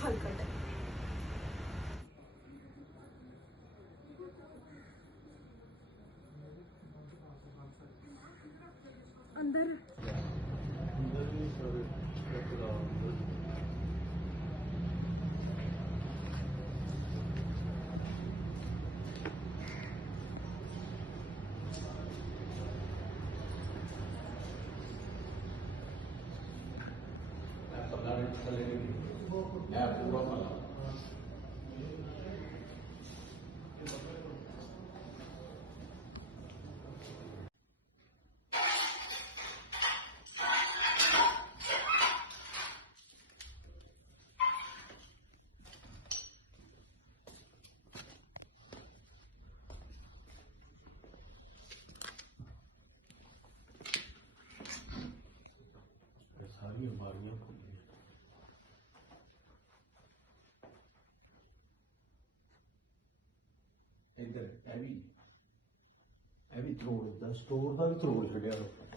ਹਲਕਾ ਟਾਈਮ ਅੰਦਰ ਸਾਰੀਆਂ ਬਿਮਾਰੀਆਂ ਖੁੱਲ੍ਹੀਆਂ ਇੱਧਰ ਇਹ ਵੀ ਤਰੋੜ ਦਾ ਸਟੋਰ ਦਾ ਵੀ ਤਰੋੜ ਛੱਡਿਆ ਲੋਕਾਂ